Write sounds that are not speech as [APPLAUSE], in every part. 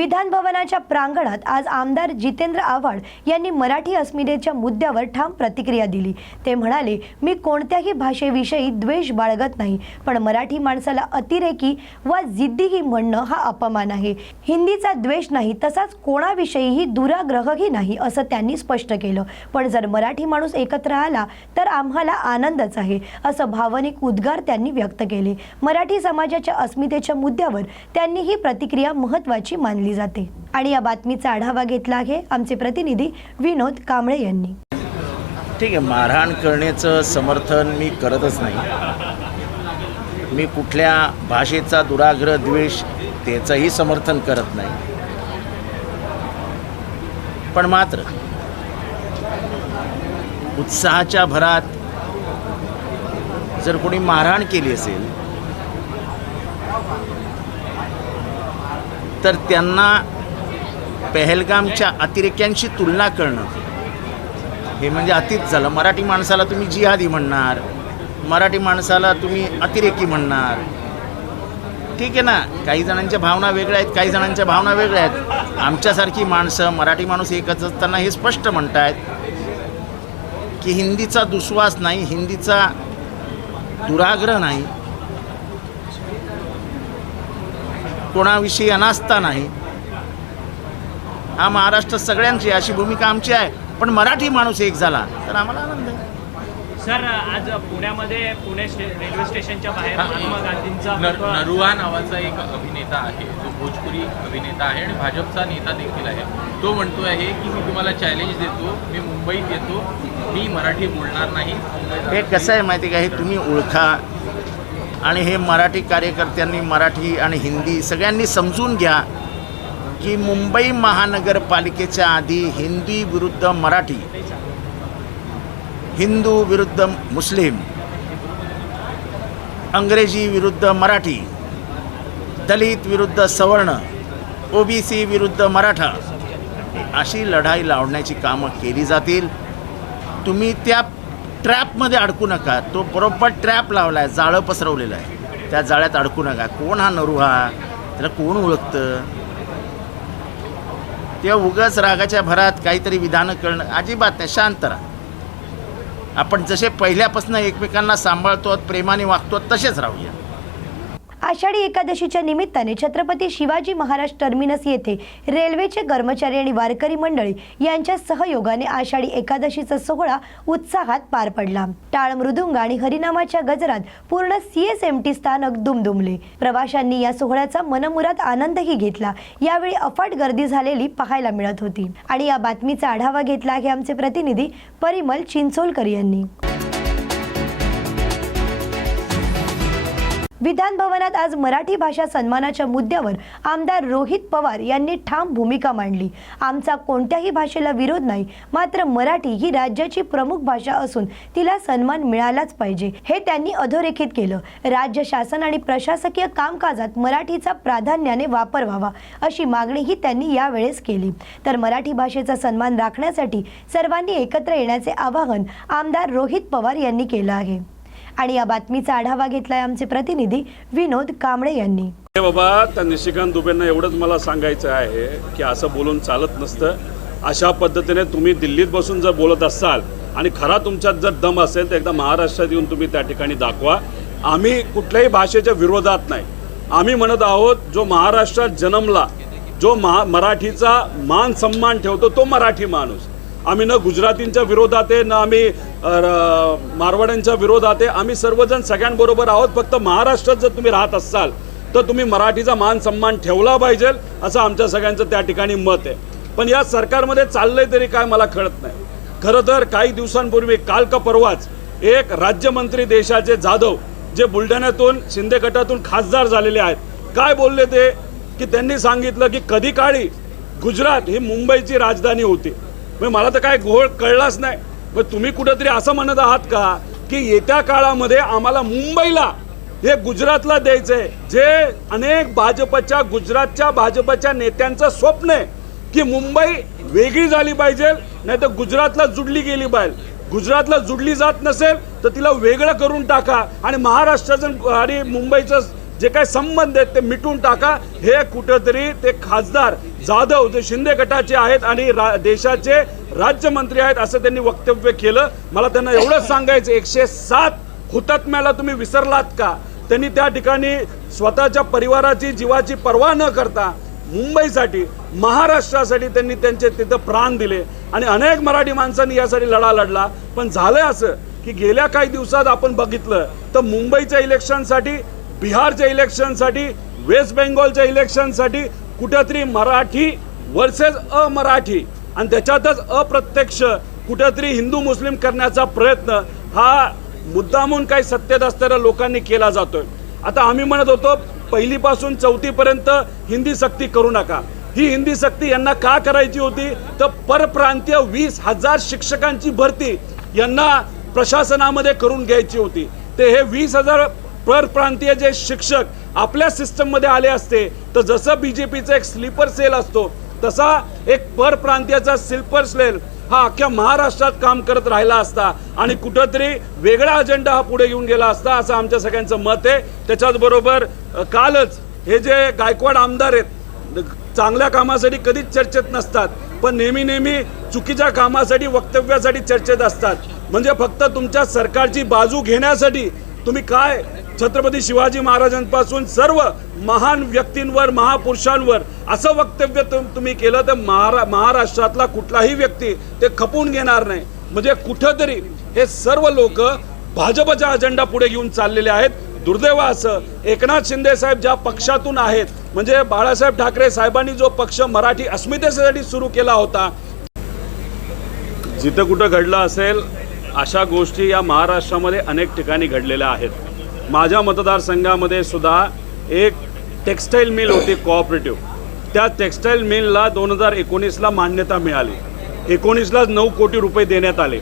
विधान भवनाच्या प्रांगणात आज आमदार जितेंद्र आव्हाड यांनी मराठी अस्मितेच्या मुद्द्यावर ठाम प्रतिक्रिया दिली. ते म्हणाले मी कोणत्याही भाषेविषयी द्वेष बाळगत नाही पण मराठी माणसाला अतिरेकी वा जिद्दीही म्हणणं हा अपमान आहे. हिंदीचा द्वेष नाही तसाच कोणाविषयीही दुराग्रहही नाही असं त्यांनी स्पष्ट केलं. पण जर मराठी माणूस एकत्र आला तर आम्हाला आनंदच आहे असं भावनिक उद्गार त्यांनी व्यक्त केले. मराठी समाजाच्या अस्मितेच्या मुद्द्यावर त्यांनी ही प्रतिक्रिया महत्त्वाची मानली. जाते. आणि या बातमीचा आढावा घेतला आहे आमचे प्रतिनिधी विनोद कांबळे यांनी. ठीक आहे मारहाण करण्याचं समर्थन मी करतच नाही. मी कुठल्या भाषेचा दुराग्रह द्वेष त्याचंही समर्थन करत नाही. पण मात्र उत्साहाच्या भरात जर कोणी मारहाण केली असेल तर त्यांना पहलगामच्या अतिरेक्यांशी तुलना करणं. हे म्हणजे अतिच झालं. मराठी माणसाला तुम्ही जिहादी म्हणणार. मराठी माणसाला तुम्ही अतिरेकी म्हणणार. ठीक आहे ना? काही जणांच्या भावना वेगळ्या आहेत काही जणांच्या भावना वेगळ्या आहेत. आमच्यासारखी माणसं मराठी माणूस एकच असताना हे स्पष्ट म्हणतायत की हिंदीचा दुस्वास नाही हिंदीचा दुराग्रह नाही. कोणाविषयी अनास्था नाही. हा महाराष्ट्र सगळ्यांची अशी भूमिका आमची आहे. पण मराठी माणूस एक झाला तर आम्हाला आनंद आहे. सर आज पुण्यामध्ये पुणे रेल्वे स्टेशनच्या बाहेर महात्मा गांधींचा नर- पुतळा- नरुआ नावाचा एक अभिनेता आहे जो भोजपुरी अभिनेता आहे आणि भाजपचा नेता देखील आहे. तो म्हणतो आहे की मी तुम्हाला चॅलेंज देतो मी मुंबईत येतो मी मराठी बोलणार नाही. हे कसं आहे माहिती आहे का? हे तुम्ही ओळखा आणि हे मराठी कार्यकर्त्यांनी मराठी आणि हिंदी सगळ्यांनी समजून घ्या की मुंबई महानगरपालिकेच्या आधी हिंदी विरुद्ध मराठी हिंदू विरुद्ध मुस्लिम अंग्रेजी विरुद्ध मराठी दलित विरुद्ध सवर्ण ओबीसी विरुद्ध मराठा अशी लढाई लावण्याची कामं केली जातील. तुम्ही त्या ट्रॅपमध्ये अडकू नका. तो बरोबर ट्रॅप लावला आहे जाळं पसरवलेलं आहे. त्या जाळ्यात अडकू नका. कोण हा नरू हा? त्याला कोण ओळखतं? तेव्हा उगाच रागाच्या भरात काहीतरी विधानं करणं. अजिबात नाही शांत राहा. आपण जसे पहिल्यापासून एकमेकांना सांभाळतो प्रेमाने वागतो तसेच राहूया. आषाढी एकादशीच्या निमित्ताने छत्रपती शिवाजी महाराज टर्मिनस येथे रेल्वेचे कर्मचारी आणि वारकरी मंडळी यांच्या सहयोगाने आषाढी एकादशीचा सोहळा उत्साहात पार पडला. टाळ मृदुंग आणि हरिनामाच्या गजरात पूर्ण सीएसएमटी स्थानक दुमदुमले. प्रवाशांनी या सोहळ्याचा मनमुरात आनंदही घेतला. यावेळी अफाट गर्दी झालेली पाहायला मिळत होती. आणि या बातमीचा आढावा घेतला आहे आमचे प्रतिनिधी परिमल चिंचोलकर यांनी. विधान भवनात आज मराठी भाषा सन्मानाच्या मुद्द्यावर आमदार रोहित पवार यांनी ठाम भूमिका मांडली. आमचा कोणत्याही भाषेला विरोध नाही मात्र मराठी ही राज्याची प्रमुख भाषा असून तिला सन्मान मिळालाच पाहिजे हे त्यांनी अधोरेखित केलं. राज्य शासन आणि प्रशासकीय कामकाजात मराठीचा प्राधान्याने वापर व्हावा अशी मागणीही त्यांनी यावेळेस केली. तर मराठी भाषेचा सन्मान राखण्यासाठी सर्वांनी एकत्र येण्याचे आवाहन आमदार रोहित पवार यांनी केलं आहे. आणि या बातमीचा आढावा घेतलाय आमचे प्रतिनिधी विनोद कांबळे यांनी. हे बाबा त्या निशिकांत दुबेंना एवढंच मला सांगायचं आहे की असं बोलून चालत नसतं. अशा पद्धतीने तुम्ही दिल्लीत बसून जर बोलत असाल आणि खरा तुमच्यात जर दम असेल तर एकदा महाराष्ट्रात येऊन तुम्ही त्या ठिकाणी दाखवा. आम्ही कुठल्याही भाषेच्या विरोधात नाही. आम्ही म्हणत आहोत जो महाराष्ट्रात जन्मला जो महा मराठीचा मान सन्मान ठेवतो तो मराठी माणूस. आम्ही न गुजरातींच्या विरोधात आहे न आम्ही मारवाड्यांच्या विरोधात आहे. आम्ही सर्वजण सगळ्यांबरोबर आहोत. फक्त महाराष्ट्रात जर तुम्ही राहत असाल तर तुम्ही मराठीचा मान सन्मान ठेवला पाहिजे असं आमच्या सगळ्यांचं त्या ठिकाणी मत आहे. पण या सरकारमध्ये चाललंय तरी काय मला कळत नाही. खरं तर काही दिवसांपूर्वी काल का परवाच एक राज्यमंत्री देशाचे जाधव जे बुलढाण्यातून शिंदे गटातून खासदार झालेले आहेत काय बोलले ते? की त्यांनी सांगितलं की कधी काळी गुजरात ही मुंबईची राजधानी होती. मग मला तर काय घोळ कळलाच नाही. मग तुम्ही कुठंतरी असं म्हणत आहात का की येत्या काळामध्ये आम्हाला मुंबईला हे गुजरातला द्यायचंय? जे अनेक भाजपच्या गुजरातच्या भाजपच्या नेत्यांचं स्वप्न आहे की मुंबई वेगळी झाली पाहिजे नाही तर गुजरातला जुडली गेली पाहिजे. गुजरातला जुडली जात नसेल तर तिला वेगळं करून टाका. आणि महाराष्ट्राचं आणि मुंबईचं जे काही संबंध आहेत ते मिटून टाका. हे कुठंतरी ते खासदार जाधव जे शिंदे गटाचे आहेत आणि रा देशाचे राज्यमंत्री आहेत असं त्यांनी वक्तव्य केलं. मला त्यांना एवढंच सांगायचं एकशे सात हुतात्म्याला तुम्ही विसरलात का? त्यांनी त्या ठिकाणी स्वतःच्या परिवाराची जीवाची पर्वा न करता मुंबईसाठी महाराष्ट्रासाठी त्यांनी त्यांचे तिथं प्राण दिले. आणि अनेक मराठी माणसांनी यासाठी लढा लढला. पण झालं असं की गेल्या काही दिवसात आपण बघितलं तर मुंबईच्या इलेक्शनसाठी बिहारच्या इलेक्शनसाठी वेस्ट बेंगॉलच्या इलेक्शनसाठी कुठंतरी मराठी वर्सेस अमराठी. आणि त्याच्यातच अप्रत्यक्ष कुठंतरी हिंदू मुस्लिम करण्याचा प्रयत्न हा मुद्दामून काही सत्तेत असणाऱ्या लोकांनी केला जातोय. आता आम्ही म्हणत होतो पहिलीपासून चौथीपर्यंत हिंदी सक्ती करू नका. ही हिंदी सक्ती यांना का करायची होती? तर परप्रांतीय वीस हजार शिक्षकांची भरती यांना प्रशासनामध्ये करून घ्यायची होती. ते हे वीस हजार परप्रांतीय जे शिक्षक आपल्या सिस्टममध्ये आले असते तर जसं बीजेपीचा एक स्लीपर सेल असतो तसा एक परप्रांतीयाचा स्लीपर सेल हा अख्ख्या महाराष्ट्रात काम करत राहिला असता आणि कुठंतरी वेगळा अजेंडा हा पुढे घेऊन गेला असता असं आमच्या सगळ्यांचं मत आहे. त्याच्याच बरोबर कालच हे जे गायकवाड आमदार आहेत चांगल्या कामासाठी कधीच चर्चेत नसतात पण नेहमी नेहमी चुकीच्या कामासाठी वक्तव्यासाठी चर्चेत असतात. म्हणजे फक्त तुमच्या सरकारची बाजू घेण्यासाठी तुम्ही काय? छत्रपती शिवाजी महाराजांपासून सर्व महान व्यक्तींवर महापुरुषांवर असं वक्तव्य तुम्ही केलं तर महारा महाराष्ट्रातला कुठलाही व्यक्ती ते खपून घेणार नाही. म्हणजे कुठंतरी हे सर्व लोक भाजपचा अजेंडा पुढे घेऊन चाललेले आहेत. दुर्दैव असं. एकनाथ शिंदे साहेब ज्या पक्षातून आहेत म्हणजे बाळासाहेब ठाकरे साहेबांनी जो पक्ष मराठी अस्मितेसाठी सुरू केला होता जिथं कुठं घडलं असेल अशा गोष्टी या महाराष्ट्रामध्ये अनेक ठिकाणी घडलेल्या आहेत. माझ्या मतदारसंघामध्ये सुद्धा एक टेक्स्टाईल मिल होती कोऑपरेटिव्ह त्या टेक्स्टाईल मिलला दोन हजार एकोणीसला मान्यता मिळाली. एकोणीसला नऊ कोटी रुपये देण्यात आले.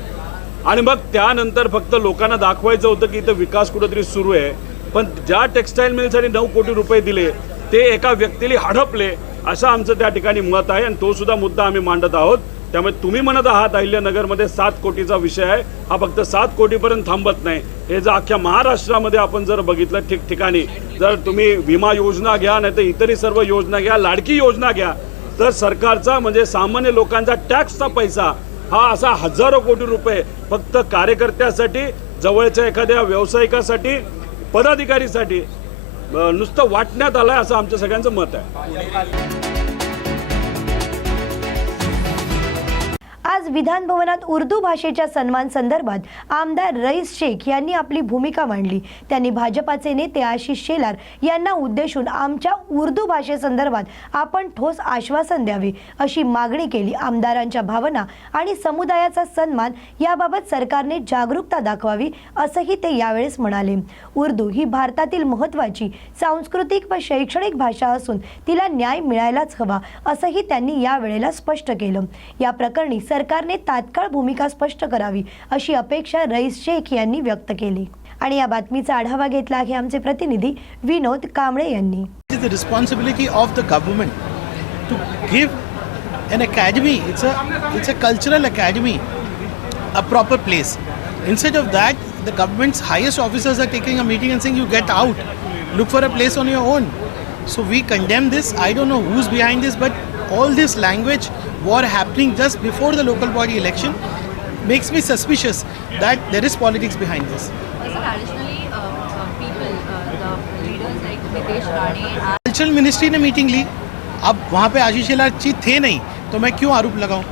आणि मग त्यानंतर फक्त लोकांना दाखवायचं होतं की इथं विकास कुठंतरी सुरू आहे. पण ज्या टेक्स्टाईल मिलसाठी नऊ कोटी रुपये दिले ते एका व्यक्तीला हडपले असं आमचं त्या ठिकाणी मत आहे. आणि तो सुद्धा मुद्दा आम्ही मांडत आहोत. त्यामुळे तुम्ही म्हणत आहात अहिल्यानगरमध्ये सात कोटीचा विषय आहे. हा फक्त सात कोटीपर्यंत थांबत नाही. हे जर अख्ख्या महाराष्ट्रामध्ये आपण जर बघितलं ठिकठिकाणी जर तुम्ही विमा योजना घ्या नाही तर इतरही सर्व योजना घ्या लाडकी योजना घ्या तर सरकारचा म्हणजे सामान्य लोकांचा टॅक्सचा पैसा हा असा हजारो कोटी रुपये फक्त कार्यकर्त्यासाठी जवळच्या एखाद्या व्यावसायिकासाठी पदाधिकारीसाठी नुसतं वाटण्यात आलंय असं आमच्या सगळ्यांचं मत आहे. आज विधानभवनात उर्दू भाषेच्या सन्मान संदर्भात आमदार रईस शेख यांनी आपली भूमिका मांडली. त्यांनी भाजपाचे नेते आशिष शेलार यांना उद्देशून आमच्या उर्दू भाषेसंदर्भात आपण ठोस आश्वासन द्यावे अशी मागणी केली. आमदारांच्या भावना आणि समुदायाचा सन्मान याबाबत सरकारने जागरूकता दाखवावी असंही ते यावेळेस म्हणाले. उर्दू ही भारतातील महत्त्वाची सांस्कृतिक व शैक्षणिक भाषा असून तिला न्याय मिळायलाच हवा असंही त्यांनी यावेळेला स्पष्ट केलं. या प्रकरणी सरकार सरकारने तात्काळ भूमिका स्पष्ट करावी अशी अपेक्षा रईस शेख यांनी व्यक्त केली. आणि या बातमीचा आढावा घेतला आहे आमचे प्रतिनिधी विनोद कांबळे यांनी. Responsibility of the government to give an academy it's a it's a cultural academy a proper place instead of that the government's highest officers are taking a meeting and sing you get out look for a place on your own so we condemn this I don't know who's behind this but all this language war happening just before the local body election makes me suspicious that there is politics behind this. Also, additionally, uh, uh, people, uh, the leaders like Nitesh Rane and cultural ministry ने meeting ली अब वहाँ पे आशीष शेलार जी थे नहीं तो मैं क्यों आरोप लगाऊँ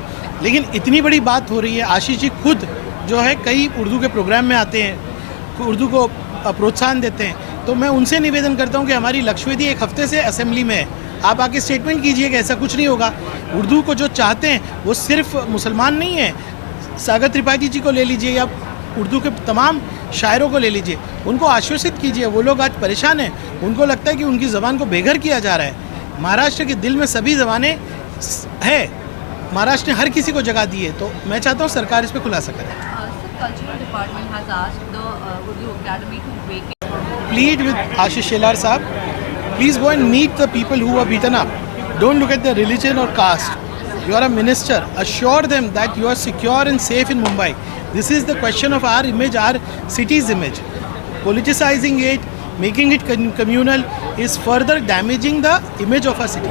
लेकिन इतनी बड़ी बात हो रही है आशीष जी खुद जो है कई उर्दू के प्रोग्राम में आते हैं उर्दू को अ, प्रोत्साहन देते हैं तो मैं उनसे निवेदन करता हूँ कि हमारी लक्ष्यवेदी एक हफ़्ते से असेंबली में है आप आके स्टेटमेंट कीजिए कि ऐसा कुछ नहीं होगा। उर्दू को जो चाहते हैं वो सिर्फ़ मुसलमान नहीं है। सागर त्रिपाठी जी को ले लीजिए या उर्दू के तमाम शायरों को ले लीजिए। उनको आश्वासित कीजिए। वो लोग आज परेशान हैं। उनको लगता है कि उनकी ज़बान को बेघर किया जा रहा है। महाराष्ट्र के दिल में सभी ज़बानें है। महाराष्ट्र ने हर किसी को जगह दी है। तो मैं चाहता हूँ सरकार इस पर खुलासा करे। uh, with Ashish Shelar has please go and meet the people who are beaten up. Don't look at their religion or caste. You are a minister. Assure them that you are secure and safe in Mumbai. This is the question of our image, our city's image. Politicizing it, Making it communal is further damaging the image of our city.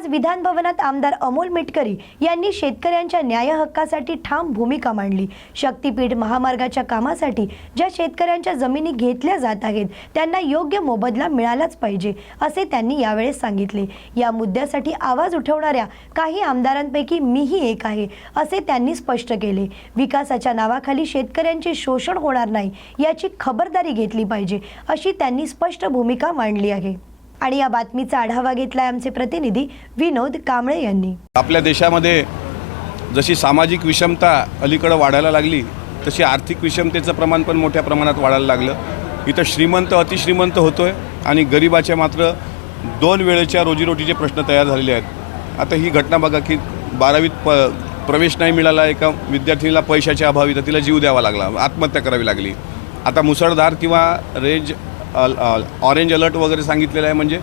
आज विधान भवनात आमदार अमोल मिटकरी यांनी शेतकऱ्यांच्या न्याय हक्कासाठी ठाम भूमिका मांडली. शक्तीपीठ महामार्गाच्या कामासाठी ज्या शेतकऱ्यांच्या जमिनी घेतल्या जात आहेत त्यांना योग्य मोबदला मिळालाच पाहिजे असे त्यांनी यावेळेस सांगितले. या मुद्द्यासाठी आवाज उठवणाऱ्या काही आमदारांपैकी मीही एक आहे असे त्यांनी स्पष्ट केले. विकासाच्या नावाखाली शेतकऱ्यांचे शोषण होणार नाही याची खबरदारी घेतली पाहिजे अशी त्यांनी स्पष्ट भूमिका मांडली आहे. आणि या बातमीचा आढावा घेतलाय आमचे प्रतिनिधी विनोद कांबळे यांनी. आपल्या देशामध्ये जशी सामाजिक विषमता अलीकडं वाढायला लागली तशी आर्थिक विषमतेचं प्रमाण पण मोठ्या प्रमाणात वाढायला लागलं. इथं श्रीमंत अतिश्रीमंत होतो आहे आणि गरिबाचे मात्र दोन वेळेच्या रोजीरोटीचे प्रश्न तयार झालेले आहेत. आता ही घटना बघा की बारावीत प प्रवेश नाही मिळाला एका विद्यार्थिनीला पैशाच्या अभावी तर तिला जीव द्यावा लागला आत्महत्या करावी लागली. आता मुसळधार किंवा रेंज ऑरेंज अलर्ट वगैरे सांगितलेलं आहे. म्हणजे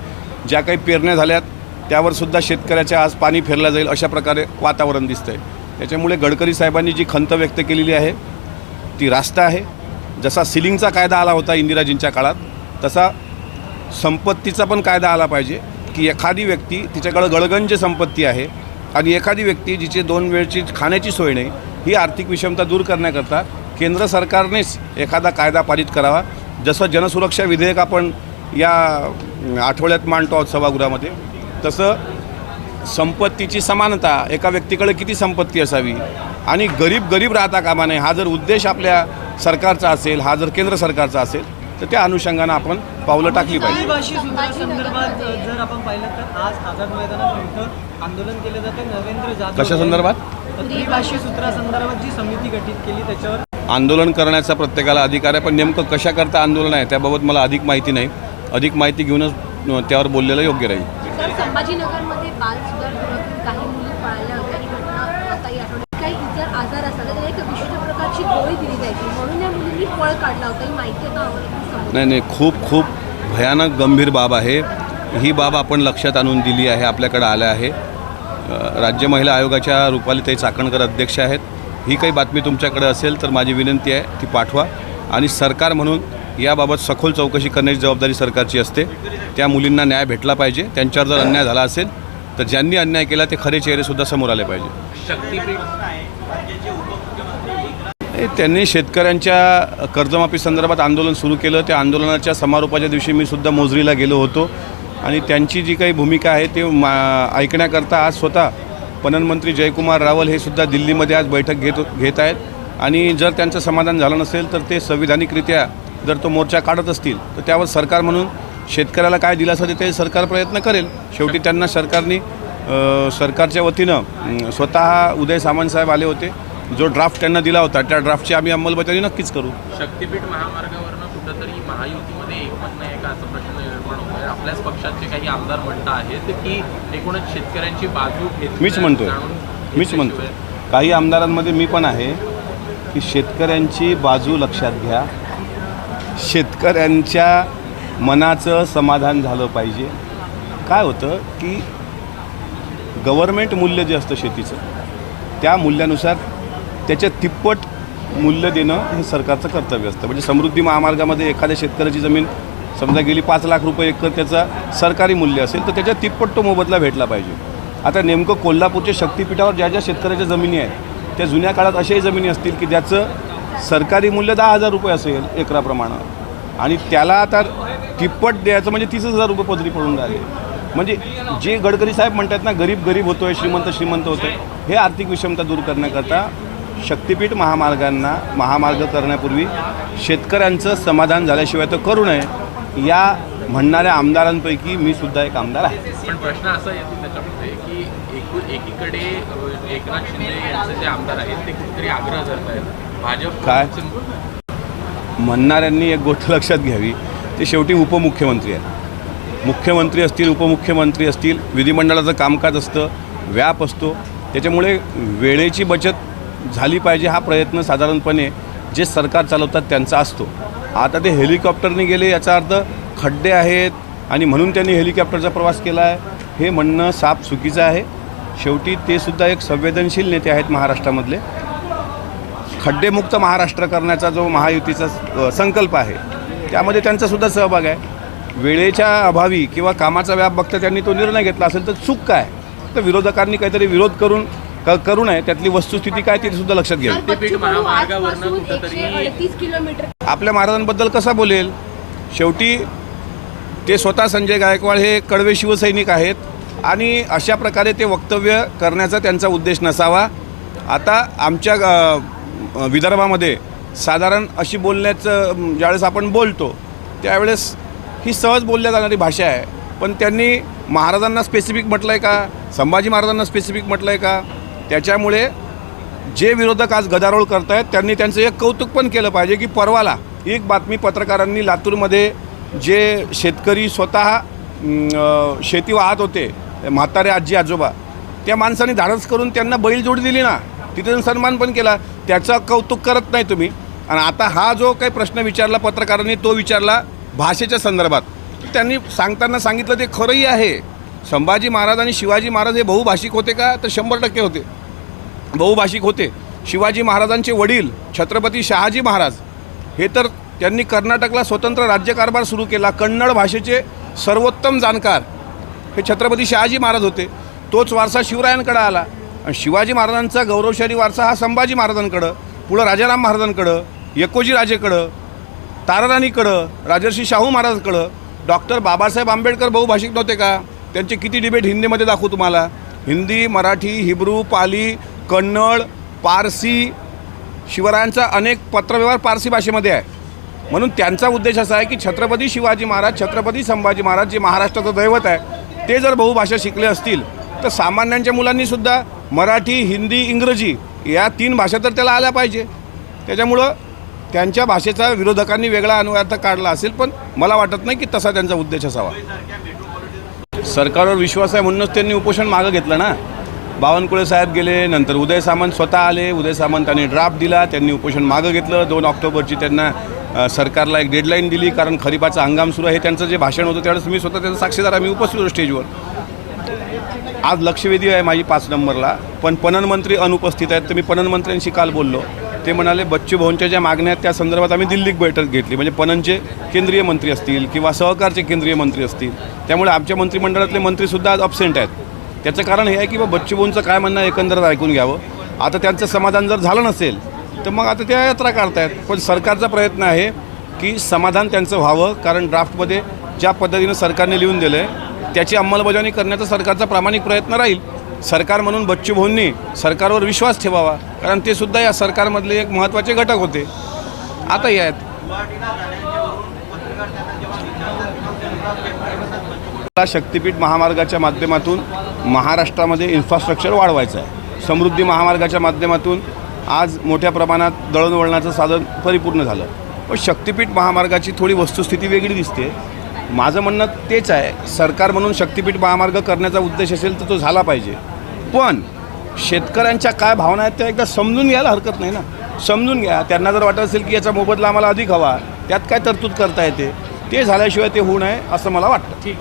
ज्या काही पेरण्या झाल्यात त्यावर सुद्धा शेतकऱ्याच्या आज पाणी फेरलं जाईल अशा प्रकारे वातावरण दिसतंय. त्याच्यामुळे गडकरी साहेबांनी जी खंत व्यक्त केलेली आहे ती रास्त आहे. जसा सिलिंगचा कायदा आला होता इंदिराजींच्या काळात तसा संपत्तीचा पण कायदा आला पाहिजे की एखादी व्यक्ती तिच्याकडं गळगंज संपत्ती आहे आणि एखादी व्यक्ती जिची दोन वेळची खाण्याची सोय नाही ही आर्थिक विषमता दूर करण्याकरता केंद्र सरकारनेच एखादा कायदा पारित करावा. जसं जनसुरक्षा विधेयक आपण या आठवड्यात मांडतो आहोत सभागृहामध्ये तसं संपत्तीची समानता एका व्यक्तीकडे किती संपत्ती असावी आणि गरीब गरीब राहता कामा नये हा जर उद्देश आपल्या सरकारचा असेल हा जर केंद्र सरकारचा असेल तर त्या अनुषंगानं आपण पावलं टाकली पाहिजे. जर आपण पाहिलं तर आज आझाद मैदानात मोठं आंदोलन केलं जाते नरेंद्र जाधव कशा संदर्भात? त्रिभाषी सूत्रासंदर्भात जी समिती गठीत केली त्याच्यावर आंदोलन करण्याचा प्रत्येकाला अधिकार आहे पण नेमकं कशाकरता आंदोलन आहे त्याबाबत मला अधिक माहिती नाही. अधिक माहिती घेऊनच त्यावर बोललेलं योग्य राहील. नाही नाही. खूप खूप भयानक गंभीर बाब आहे. ही बाब आपण लक्षात आणून दिली आहे आपल्याकडे आल्या आहे. राज्य महिला आयोगाच्या रुपालीताई चाकणकर अध्यक्ष आहेत. ही काही बातमी तुमच्याकडे असेल तर माझी विनंती आहे ती पाठवा. आणि सरकार म्हणून याबाबत सखोल चौकशी करण्याची जबाबदारी सरकारची असते. त्या मुलींना न्याय भेटला पाहिजे. त्यांच्यावर जर अन्याय झाला असेल तर ज्यांनी अन्याय केला ते खरे चेहरेसुद्धा समोर आले पाहिजे. हे त्यांनी शेतकऱ्यांच्या कर्जमाफी संदर्भात आंदोलन सुरू केलं. त्या आंदोलनाच्या समारोपाच्या दिवशी मी सुद्धा मोजरीला गेलो होतो. आणि त्यांची जी काही भूमिका आहे ते मा ऐकण्याकरता आज स्वतः पणन मंत्री जयकुमार रावल हे सुद्धा दिल्लीमध्ये आज बैठक घेत घेत आहेत. आणि जर त्यांचं समाधान झालं नसेल तर ते संविधानिकरित्या जर तो मोर्चा काढत असतील तर त्यावर सरकार म्हणून शेतकऱ्याला काय दिलासा देते सरकार प्रयत्न करेल. शेवटी त्यांना सरकारने सरकारच्या वतीनं स्वतः उदय सामंतसाहेब आले होते. जो ड्राफ्ट त्यांना दिला होता त्या ड्राफ्टची आम्ही अंमलबजावणी नक्कीच करू. शक्तीपीठ महामार्गावरनं कुठंतरी महायुतीमध्ये एकमत नाही का असं प्रश्न आपल्याच पक्षाचे काही आमदार म्हणत आहेत की एकूणच शेतकऱ्यांची बाजू मीच म्हणतोय जाणून मीच म्हणतोय काही आमदारांमध्ये मी पण आहे की शेतकऱ्यांची बाजू लक्षात घ्या. शेतकऱ्यांच्या मनाचं समाधान झालं पाहिजे. काय होतं की गव्हर्मेंट मूल्य जे असतं शेतीचं त्या मूल्यानुसार त्याच्या तिप्पट मूल्य देणं हे सरकारचं कर्तव्य असतं. म्हणजे समृद्धी महामार्गामध्ये एखाद्या शेतकऱ्याची जमीन समजा गेली पाच लाख रुपये एकर त्याचा सरकारी मूल्य असेल तर त्याच्या तिप्पट तो मोबदला भेटला पाहिजे. आता नेमकं कोल्हापूरच्या शक्तीपीठावर ज्या ज्या शेतकऱ्याच्या जमिनी आहेत त्या जुन्या काळात अशाही जमिनी असतील की ज्याचं सरकारी मूल्य दहा हजार रुपये असेल एकराप्रमाणे. आणि त्याला आता तिप्पट द्यायचं म्हणजे तीस हजार रुपये पदरी पडून राहिले. म्हणजे जे गडकरी साहेब म्हणतात ना गरीब गरीब होतोय श्रीमंत श्रीमंत होतोय हे आर्थिक विषमता दूर करण्याकरता शक्तीपीठ महामार्गांना महामार्ग करण्यापूर्वी शेतकऱ्यांचं समाधान झाल्याशिवाय तर करू नये. या म्हणणाऱ्या आमदारांपैकी मी सुद्धा एक आमदार आहे. पण प्रश्न असा येतो त्याच्यामध्ये की एकू एकीकडे एकनाथ शिंदे यांचे जे आमदार आहेत ते कुठेतरी आग्रह करत आहेत भाजप काय? म्हणणाऱ्यांनी एक गोष्ट [LAUGHS] लक्षात घ्यावी. ते शेवटी उपमुख्यमंत्री आहेत. मुख्यमंत्री असतील उपमुख्यमंत्री असतील विधिमंडळाचं कामकाज असतं व्याप असतो. त्याच्यामुळे वेळेची बचत झाली पाहिजे हा प्रयत्न साधारणपणे जे सरकार चालवतात त्यांचा असतो. आता ते हेलिकॉप्टरने गेले याचा अर्थ खड्डे आहेत आणि म्हणून त्यांनी हेलिकॉप्टरचा प्रवास केला आहे. हे म्हणणं साफ चुकीचं आहे. शेवटी ते सुद्धा एक संवेदनशील नेते आहेत महाराष्ट्रामधले. खड्डेमुक्त महाराष्ट्र करण्याचा जो महायुतीचा संकल्प आहे त्यामध्ये त्यांचासुद्धा सहभाग आहे. वेळेच्या अभावी किंवा कामाचा व्याप बघता त्यांनी तो निर्णय घेतला असेल तर चूक काय? तर विरोधकांनी काहीतरी विरोध करून क करू नये त्यातली वस्तुस्थिती काय ती सुद्धा लक्षात घ्यावी आपल्या महाराजांबद्दल कसा बोलेल? शेवटी ते स्वतः संजय गायकवाड हे कडवे शिवसैनिक आहेत आणि अशा प्रकारे ते वक्तव्य करण्याचा त्यांचा उद्देश नसावा. आता आमच्या विदर्भामध्ये साधारण अशी बोलण्याचं ज्यावेळेस आपण बोलतो त्यावेळेस ही सहज बोलल्या जाणारी भाषा आहे. पण त्यांनी महाराजांना स्पेसिफिक म्हटलं आहे का? संभाजी महाराजांना स्पेसिफिक म्हटलं आहे का? त्याच्यामुळे जे विरोधक आज गदारोळ करत आहेत त्यांनी त्यांचं एक कौतुक पण केलं पाहिजे की परवाला एक बातमी पत्रकारांनी लातूरमध्ये जे शेतकरी स्वतः शेती वाहत होते म्हातारे आजी आजोबा त्या माणसाने धाडस करून त्यांना बैलजोडी दिली ना तिथे सन्मान पण केला. त्याचं कौतुक करत नाही तुम्ही. आणि आता हा जो काही प्रश्न विचारला पत्रकारांनी तो विचारला भाषेच्या संदर्भात. त्यांनी सांगताना सांगितलं ते खरंही आहे. संभाजी महाराज आणि शिवाजी महाराज हे बहुभाषिक होते का? तर शंभर टक्के होते. बहुभाषिक होते. शिवाजी महाराजांचे वडील छत्रपती शहाजी महाराज हे तर त्यांनी कर्नाटकला स्वतंत्र राज्यकारभार सुरू केला. कन्नड भाषेचे सर्वोत्तम जाणकार हे छत्रपती शहाजी महाराज होते. तोच वारसा शिवरायांकडे आला. आणि शिवाजी महाराजांचा गौरवशाली वारसा हा संभाजी महाराजांकडं पुढं राजाराम महाराजांकडं यकोजी राजेकडं ताराराणीकडं राजर्षी शाहू महाराजांकडं. डॉक्टर बाबासाहेब आंबेडकर बहुभाषिक नव्हते का? त्यांचे किती डिबेट हिंदीमध्ये दाखवू तुम्हाला? हिंदी मराठी हिब्रू पाली कन्नड पारसी शिवरायांचा अनेक पत्रव्यवहार पारसी भाषेमध्ये आहे. म्हणून त्यांचा उद्देश असा आहे की छत्रपती शिवाजी महाराज छत्रपती संभाजी महाराज जे महाराष्ट्राचं दैवत आहे ते जर बहुभाषा शिकले असतील तर सामान्यांच्या मुलांनीसुद्धा मराठी हिंदी इंग्रजी या तीन भाषा तर त्याला आल्या पाहिजे. त्याच्यामुळं त्यांच्या भाषेचा विरोधकांनी वेगळा अनुवाद काढला असेल पण मला वाटत नाही की तसा त्यांचा उद्देश असावा. सरकारवर विश्वास आहे म्हणूनच त्यांनी उपोषण मागं घेतलं ना. बावनकुळे साहेब गेले नंतर उदय सामंत स्वतः आले. उदय सामंतांनी ड्राफ्ट दिला त्यांनी उपोषण मागं घेतलं. दोन ऑक्टोबरची त्यांना सरकारला एक डेडलाईन दिली कारण खरीपाचा हंगाम सुरू आहे. त्यांचं जे भाषण होतं त्यावेळेस मी स्वतः त्याचा साक्षीदार आम्ही उपस्थित होतो स्टेजवर आज लक्षवेधी आहे माझी पाच नंबरला. पण पणन मंत्री अनुपस्थित आहेत. तर मी पणन मंत्र्यांशी काल बोललो. ते म्हणाले बच्चू भाऊंच्या ज्या मागण्या आहेत त्या संदर्भात आम्ही दिल्लीत बैठक घेतली. म्हणजे पणनचे केंद्रीय मंत्री असतील किंवा सहकारचे केंद्रीय मंत्री असतील त्यामुळे आमच्या मंत्रिमंडळातले मंत्रीसुद्धा आज अबसेंट आहेत. त्याचं कारण हे आहे की बा बच्चू भाऊंचं काय म्हणणं आहे ऐकून घ्यावं. आता त्यांचं समाधान जर झालं नसेल तर मग आता त्या यात्रा काढतायत. पण सरकारचा प्रयत्न आहे की समाधान त्यांचं व्हावं कारण ड्राफ्टमध्ये ज्या पद्धतीनं सरकारने लिहून दिलं आहे त्याची अंमलबजावणी करण्याचा सरकारचा प्रामाणिक प्रयत्न राहील. सरकार म्हणून बच्चूभाऊंनी सरकारवर विश्वास ठेवावा. कारण ते सुद्धा या सरकारमधले एक महत्त्वाचे घटक होते. आता या आहेत. मला शक्तिपीठ महामार्गाच्या माध्यमातून महाराष्ट्रामध्ये इन्फ्रास्ट्रक्चर वाढवायचं आहे. समृद्धी महामार्गाच्या माध्यमातून आज मोठ्या प्रमाणात दळणवळणाचं साधन परिपूर्ण झालं. पण शक्तिपीठ महामार्गाची थोडी वस्तुस्थिती वेगळी दिसते. माझं म्हणणं तेच आहे सरकार म्हणून शक्तिपीठ महामार्ग करण्याचा उद्देश असेल तर तो झाला पाहिजे पण शेतकऱ्यांच्या काय भावना आहेत त्या एकदा समजून घ्यायला हरकत नाही ना समजून घ्या त्यांना जर वाटत असेल की याचा मोबदला आम्हाला अधिक हवा त्यात काय तरतूद करता येते ते झाल्याशिवाय ते होऊ नये असं मला वाटतं ठीक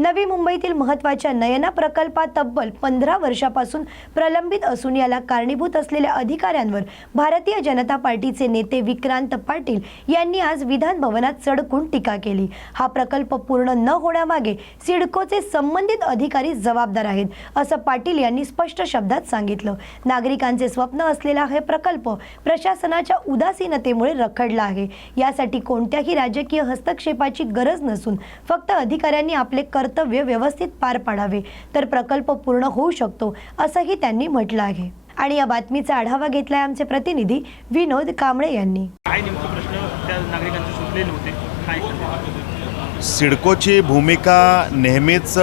नवी मुंबईतील महत्त्वाच्या नयना प्रकल्पात तब्बल पंधरा वर्षापासून प्रलंबित असून याला कारणीभूत असलेल्या अधिकाऱ्यांवर भारतीय जनता पार्टीचे नेते विक्रांत पाटील यांनी आज विधान भवनात चढकून टीका केली. हा प्रकल्प पूर्ण न होण्यामागे सिडकोचे संबंधित अधिकारी जबाबदार आहेत असं पाटील यांनी स्पष्ट शब्दात सांगितलं. नागरिकांचे स्वप्न असलेला हे प्रकल्प प्रशासनाच्या उदासीनतेमुळे रखडला आहे. यासाठी कोणत्याही राजकीय हस्तक्षेपाची गरज नसून फक्त अधिकाऱ्यांनी आपले कर्तव्य व्यवस्थित पार पाडावे तर प्रकल्प पूर्ण होऊ शकतो असंही त्यांनी म्हटलं आहे. आणि या बातमीचा आढावा घेतलाय आमचे प्रतिनिधी विनोद कांबळे यांनी. काय नेमकं प्रश्न त्या नागरिकांचे सुटले नव्हते? काय सांगा सिडकोची भूमिका नेहमीच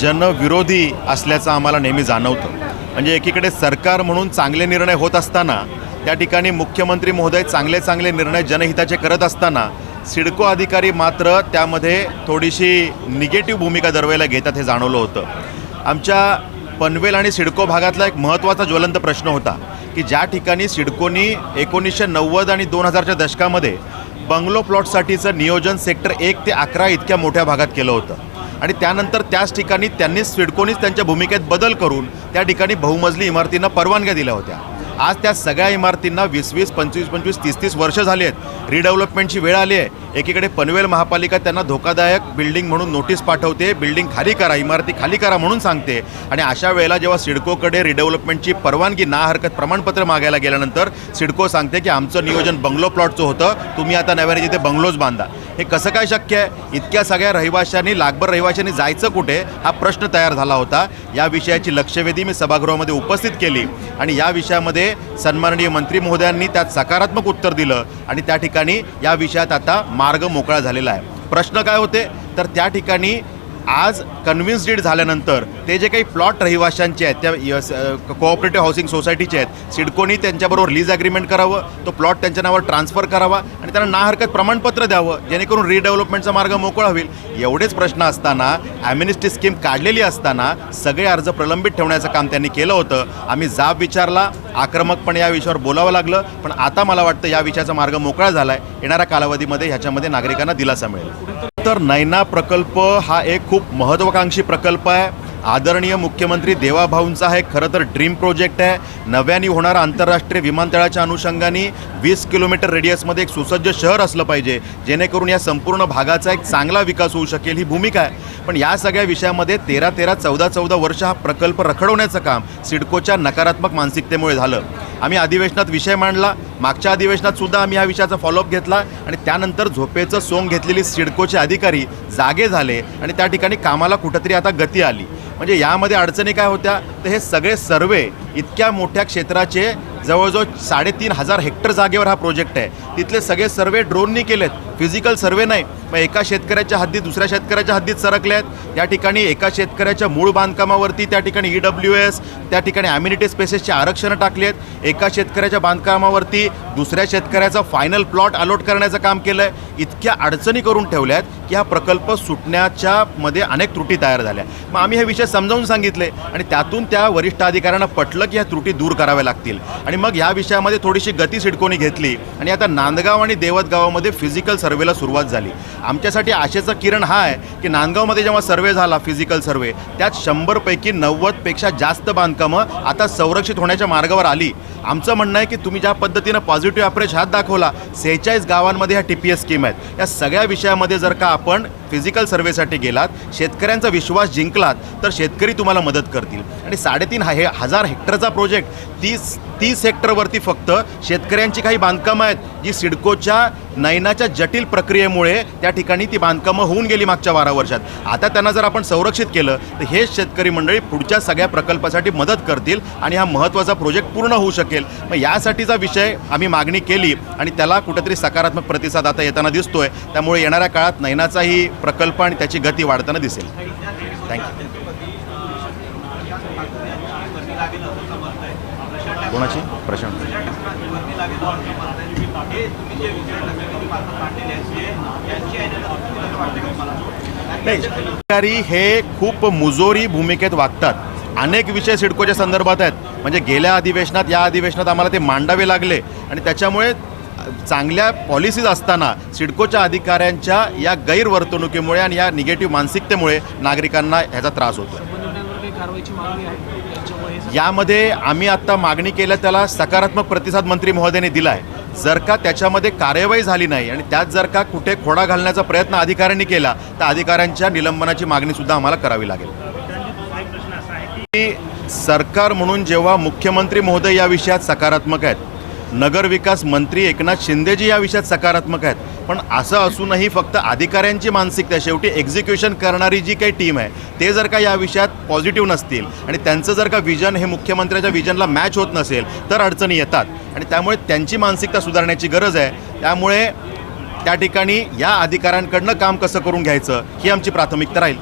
जनविरोधी असल्याचं आम्हाला नेहमी जाणवतं. म्हणजे एकीकडे सरकार म्हणून चांगले निर्णय होत असताना त्या ठिकाणी मुख्यमंत्री महोदय चांगले चांगले निर्णय जनहिताचे करत असताना सिडको अधिकारी मात्र त्यामध्ये थोडीशी निगेटिव्ह भूमिका दरवेळेला घेतात हे जाणवलं होतं. आमच्या पनवेल आणि सिडको भागातला एक महत्त्वाचा ज्वलंत प्रश्न होता की ज्या ठिकाणी सिडकोनी एकोणीसशे नव्वद आणि दोन हजारच्या दशकामध्ये बंगलो प्लॉटसाठीचं नियोजन सेक्टर एक ते अकरा इतक्या मोठ्या भागात केलं होतं. आणि त्यानंतर त्याच ठिकाणी त्यांनी सिडकोनीच त्यांच्या भूमिकेत बदल करून त्या ठिकाणी बहुमजली इमारतींना परवानग्या दिल्या होत्या. आज त्या सगळ्या इमारतींना वीस वीस पंचवीस पंचवीस तीस तीस वर्ष झाली आहेत. रिडेव्हलपमेंटची वेळ आली आहे. एकीकडे पनवेल महापालिका त्यांना धोकादायक बिल्डिंग म्हणून नोटीस पाठवते बिल्डिंग खाली करा इमारती खाली करा म्हणून सांगते. आणि अशा वेळेला जेव्हा सिडकोकडे रिडेव्हलपमेंटची परवानगी ना हरकत प्रमाणपत्र मागायला गेल्यानंतर सिडको सांगते की आमचं नियोजन बंगलो प्लॉटचं होतं तुम्ही आता नव्याने तिथे बंगलोज बांधा. हे कसं काय शक्य आहे? इतक्या सगळ्या रहिवाशांनी लागभर रहिवाशांनी जायचं कुठे? हा प्रश्न तयार झाला होता. या विषयाची लक्षवेधी मी सभागृहामध्ये उपस्थित केली. आणि या विषयामध्ये सन्माननीय मंत्री महोदयांनी त्यात सकारात्मक उत्तर दिलं. आणि त्या ठिकाणी या विषयात आता मार्ग मोकळा झालेला आहे. प्रश्न काय होते? तर त्या ठिकाणी आज कन्व्हिन्स झाल्यानंतर ते जे काही प्लॉट रहिवाशांचे आहेत त्या कोऑपरेटिव्ह हाऊसिंग सोसायटीचे आहेत सिडकोनी त्यांच्याबरोबर लीज ॲग्रीमेंट करावं तो प्लॉट त्यांच्या नावावर ट्रान्सफर करावा आणि त्यांना ना हरकत प्रमाणपत्र द्यावं जेणेकरून रिडेव्हलपमेंटचा मार्ग मोकळा होईल. एवढेच प्रश्न असताना ॲम्युनिस्टी स्कीम काढलेली असताना सगळे अर्ज प्रलंबित ठेवण्याचं काम त्यांनी केलं होतं. आम्ही जाब विचारला आक्रमकपणे या विषयावर बोलावं लागलं पण आता मला वाटतं या विषयाचा मार्ग मोकळा झाला आहे येणाऱ्या कालावधीमध्ये ह्याच्यामध्ये नागरिकांना दिलासा मिळेल. तर नैना प्रकल्प हा एक खूप महत्त्वाकांक्षी प्रकल्प आहे. आदरणीय मुख्यमंत्री देवाभाऊंचा हा एक खरं तर ड्रीम प्रोजेक्ट आहे. नव्याने होणारा आंतरराष्ट्रीय विमानतळाच्या अनुषंगाने वीस किलोमीटर रेडियसमध्ये एक सुसज्ज शहर असलं पाहिजे जेणेकरून या संपूर्ण भागाचा एक चांगला विकास होऊ शकेल ही भूमिका आहे. पण या सगळ्या विषयामध्ये तेरा तेरा चौदा चौदा वर्ष हा प्रकल्प रखडवण्याचं काम सिडकोच्या नकारात्मक मानसिकतेमुळे झालं. आम्ही अधिवेशनात विषय मांडला मागच्या अधिवेशनात सुद्धा आम्ही या विषयाचा फॉलोअप घेतला आणि त्यानंतर झोपेचं सोंग घेतलेली सिडकोचे अधिकारी जागे झाले आणि त्या ठिकाणी कामाला कुठंतरी आता गती आली. म्हणजे यामध्ये अडचणी काय होत्या? तर हे सगळे सर्वे इतक्या मोठ्या क्षेत्राचे जवळजवळ साडेतीन हजार हेक्टर जागेवर हा प्रोजेक्ट आहे. तिथले सगळे सर्वे ड्रोननी केलेत. फिजिकल सर्वे नाही. मग एका शेतकऱ्याच्या हद्दीत दुसऱ्या शेतकऱ्याच्या हद्दीत सरकले आहेत. त्या ठिकाणी एका शेतकऱ्याच्या मूळ बांधकामावरती त्या ठिकाणी ई डब्ल्यू एस त्या ठिकाणी ॲम्युनिटी स्पेसेसची आरक्षणं टाकली आहेत एका शेतकऱ्याच्या बांधकामावरती दुसऱ्या शेतकऱ्याचा फायनल प्लॉट अलॉट करण्याचं काम केलं आहे इतक्या अडचणी करून ठेवल्या आहेत की हा प्रकल्प सुटण्याच्या मध्ये अनेक त्रुटी तयार झाल्या. मग आम्ही हे विषय समजावून सांगितले आणि त्यातून त्या वरिष्ठ अधिकाऱ्यांना पटलं की ह्या त्रुटी दूर कराव्या लागतील. आणि मग ह्या विषयामध्ये थोडीशी गती सिडकोनी घेतली. आणि आता नांदगाव आणि देवत गावामध्ये फिजिकल सर्वेला सुरुवात झाली. आमच्यासाठी आशेचा किरण हा आहे की नांदगावमध्ये जेव्हा सर्वे झाला फिजिकल सर्वे त्यात शंभरपैकी नव्वदपेक्षा जास्त बांधकामं आता संरक्षित होण्याच्या मार्गावर आली. आमचं म्हणणं आहे की तुम्ही ज्या पद्धतीनं पॉझिटिव्ह अप्रोच हात दाखवला सेहेचाळीस गावांमध्ये ह्या टी पी एस स्कीम आहेत. या सगळ्या विषयामध्ये जर का आपण फिजिकल सर्वेसाठी गेलात शेतकऱ्यांचा विश्वास जिंकलात तर शेतकरी तुम्हाला मदत करतील. आणि साडेतीन हा हे हजार हेक्टरचा प्रोजेक्ट तीस तीस सेक्टरवरती फक्त शेतकऱ्यांची काही बांधकामं आहेत जी सिडकोच्या नयनाच्या जटिल प्रक्रियेमुळे त्या ठिकाणी ती बांधकामं होऊन गेली मागच्या बारा वर्षात. आता त्यांना जर आपण संरक्षित केलं तर हेच शेतकरी मंडळी पुढच्या सगळ्या प्रकल्पासाठी मदत करतील आणि हा महत्त्वाचा प्रोजेक्ट पूर्ण होऊ शकेल. मग यासाठीचा विषय आम्ही मागणी केली आणि त्याला कुठेतरी सकारात्मक प्रतिसाद आता येताना दिसतोय. त्यामुळे येणाऱ्या काळात नैनाचाही प्रकल्प आणि त्याची गती वाढताना दिसेल. थँक्यू कोणाची? प्रशांत. नाही अधिकारी हे खूप मुजोरी भूमिकेत वागतात. अनेक विषय सिडकोच्या संदर्भात आहेत. म्हणजे गेल्या अधिवेशनात या अधिवेशनात आम्हाला ते मांडावे लागले. आणि त्याच्यामुळे चांगल्या पॉलिसीज असताना सिडकोच्या अधिकाऱ्यांच्या या गैरवर्तणुकीमुळे आणि या निगेटिव्ह मानसिकतेमुळे नागरिकांना ह्याचा त्रास होतो यामध्ये आम्ही आत्ता मागणी केल्या त्याला सकारात्मक प्रतिसाद मंत्री महोदयाने दिला आहे जर का त्याच्यामध्ये कार्यवाही झाली नाही आणि त्यात जर का कुठे खोडा घालण्याचा प्रयत्न अधिकाऱ्यांनी केला तर अधिकाऱ्यांच्या निलंबनाची मागणीसुद्धा आम्हाला करावी लागेल. सरकार म्हणून जेव्हा मुख्यमंत्री महोदय या विषयात सकारात्मक आहेत नगरविकास मंत्री एकनाथ शिंदेजी या विषयात सकारात्मक आहेत. पण असं असूनही फक्त अधिकाऱ्यांची मानसिकता शेवटी एक्झिक्युशन करणारी जी काही टीम आहे ते जर का या विषयात पॉझिटिव्ह नसतील आणि त्यांचं जर का विजन हे मुख्यमंत्र्याच्या विजनला मॅच होत नसेल तर अडचणी येतात. आणि त्यामुळे त्यांची मानसिकता सुधारण्याची गरज आहे. त्यामुळे त्या ठिकाणी या अधिकाऱ्यांकडनं काम कसं करून घ्यायचं ही आमची प्राथमिकता राहील.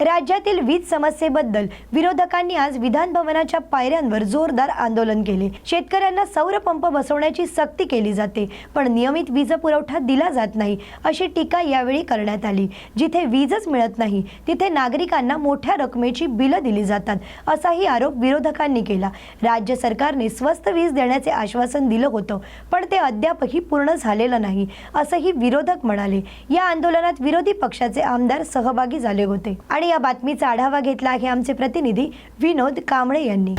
राज्यातील वीज समस्येबद्दल विरोधकांनी आज विधान भवनाच्या पायऱ्यांवर जोरदार आंदोलन केले. शेतकऱ्यांना सौर पंप बसवण्याची सक्ती केली जाते पण नियमित वीज पुरवठा दिला जात नाही अशी टीका यावेळी करण्यात आली. जिथे वीजच मिळत नाही तिथे नागरिकांना मोठ्या रकमेची बिलं दिली जातात असाही आरोप विरोधकांनी केला. राज्य सरकारने स्वस्त वीज देण्याचे आश्वासन दिलं होतं पण ते अद्यापही पूर्ण झालेलं नाही असंही विरोधक म्हणाले. या आंदोलनात विरोधी पक्षाचे आमदार सहभागी झाले होते आणि या बातमीचा आढावा घेतला आहे आमचे प्रतिनिधी विनोद कांबळे यांनी.